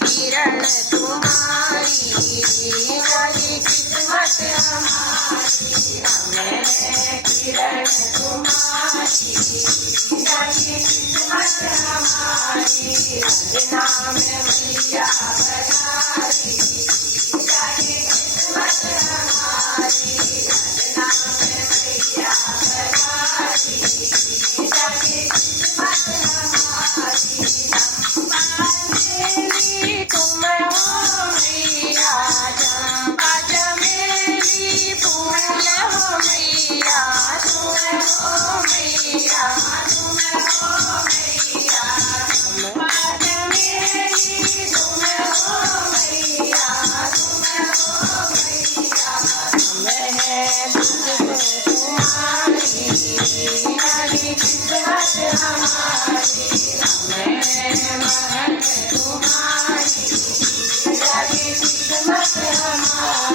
किरण तुम्हारी वाली किस्मत हमारी, हमें किरण तुम्हारी वाली किस्मत हमारी। अंजना में मैया पधारी वाली किस्मत हमारी, अंजना में मैया पधारी वाली किस्मत हमारी। तुम हो मैया चंपा चमेली फूल हो मैया, तुम हो मैया, तुम हो मैया चंपा चमेली, तुम हो मैया, तुम हो मैया। मैं तुझको तुम्हारी वाली किस्मत हमारी, मैं महक तुम्हारी वाली किस्मत हमारी।